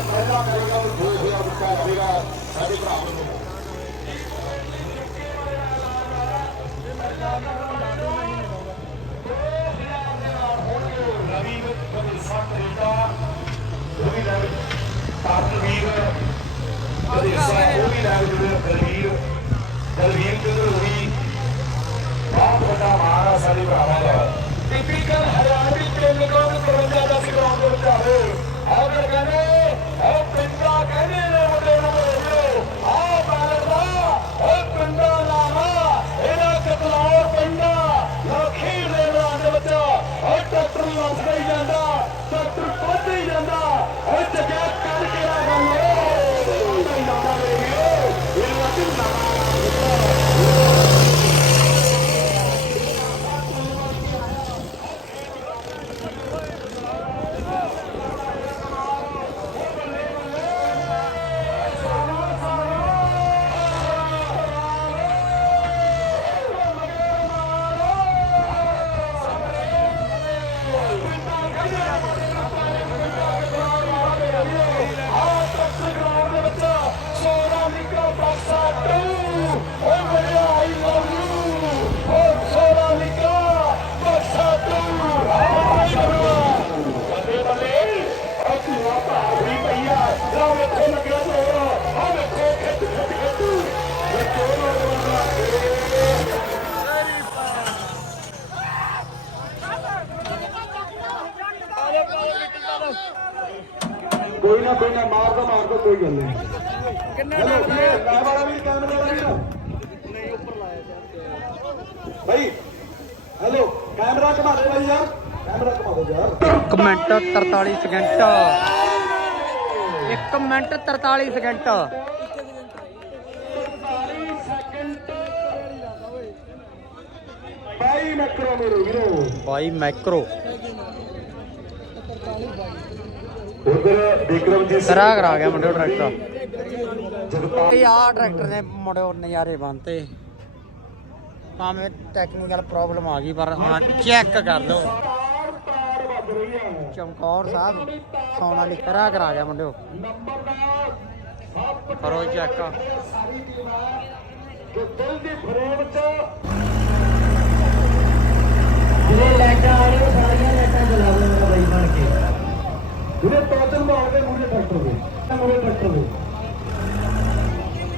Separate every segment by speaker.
Speaker 1: ਜਿਹੜਾ ਕਰੇਗਾ ਉਹ 2000 ਰੁਪਏ ਦੇਗਾ ਸਾਡੇ ਭਰਾ ਨੂੰ ਨਾ ਕੋਈ ਨਾ ਮਾਰ ਦੋ ਮਾਰ ਦੋ ਕੋਈ ਗੱਲ ਨਹੀਂ। ਕਿੰਨਾ ਲਾਇਆ ਵਾਲਾ ਵੀ ਕੈਮਰੇ ਵਾਲਾ ਵੀ ਨਹੀਂ ਉੱਪਰ ਲਾਇਆ ਭਾਈ ਹੈਲੋ ਕੈਮਰਾ ਘੁਮਾ ਦੇ ਭਾਈ ਯਾਰ। ਕੈਮਰਾ ਘੁਮਾ ਦੋ ਯਾਰ।
Speaker 2: 1 ਮਿੰਟ 43 ਸਕਿੰਟ। 1 minute 43 second.
Speaker 1: ਭਾਈ ਮੈਕਰੋ ਮੇਰੇ ਵੀਰੋ।
Speaker 2: ਬਾਈ ਮੈਕਰੋ।
Speaker 1: ਉਧਰ ਵਿਕਰਮਜੀਤ ਸਿੰਘ
Speaker 2: ਕਰਾ ਕਰਾ ਗਿਆ ਮੁੰਡੇ ਟਰੈਕਟਰ ਇਹ ਆ ਟਰੈਕਟਰ ਨੇ ਮੁੰਡੇ ਨਜ਼ਾਰੇ ਬੰਨਤੇ ਭਾਵੇਂ ਟੈਕਨੀਕਲ ਪ੍ਰੋਬਲਮ ਆ ਗਈ ਪਰ ਆ ਚੈੱਕ ਕਰ ਲਓ। ਚਮਕੌਰ ਸਾਹਿਬ ਸੋਨਾ ਲਿਖਰਾ ਕਰਾ ਗਿਆ ਮੁੰਡਿਓ ਕਰੋ ਚੈੱਕ
Speaker 1: ਕਿ ਦਿਲ ਦੀ ਫਰੇਮ ਚ
Speaker 3: ਜਿਹੜੇ ਲਾਈਟਾਂ ਆ ਰਹੀਆਂ ਸਾਰੀਆਂ ਲਾਈਟਾਂ ਜਲਾ ਦੋ ਮੇਰਾ ਬਾਈ ਬਣ ਕੇ
Speaker 1: ਜਿਹੜੇ ਟੋਚਨ ਮਾਰ ਦੇ ਮੂਰੇ ਟਰੈਕਟਰ ਦੇ। ਮੂਰੇ ਟਰੈਕਟਰ ਦੇ।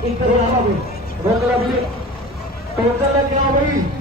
Speaker 3: ਇੱਕ
Speaker 1: ਲਾ ਵੀ। ਰੋਕ ਲਾ ਵੀ। ਟੋਚਨ ਲੈ ਕੇ ਆ ਬਈ।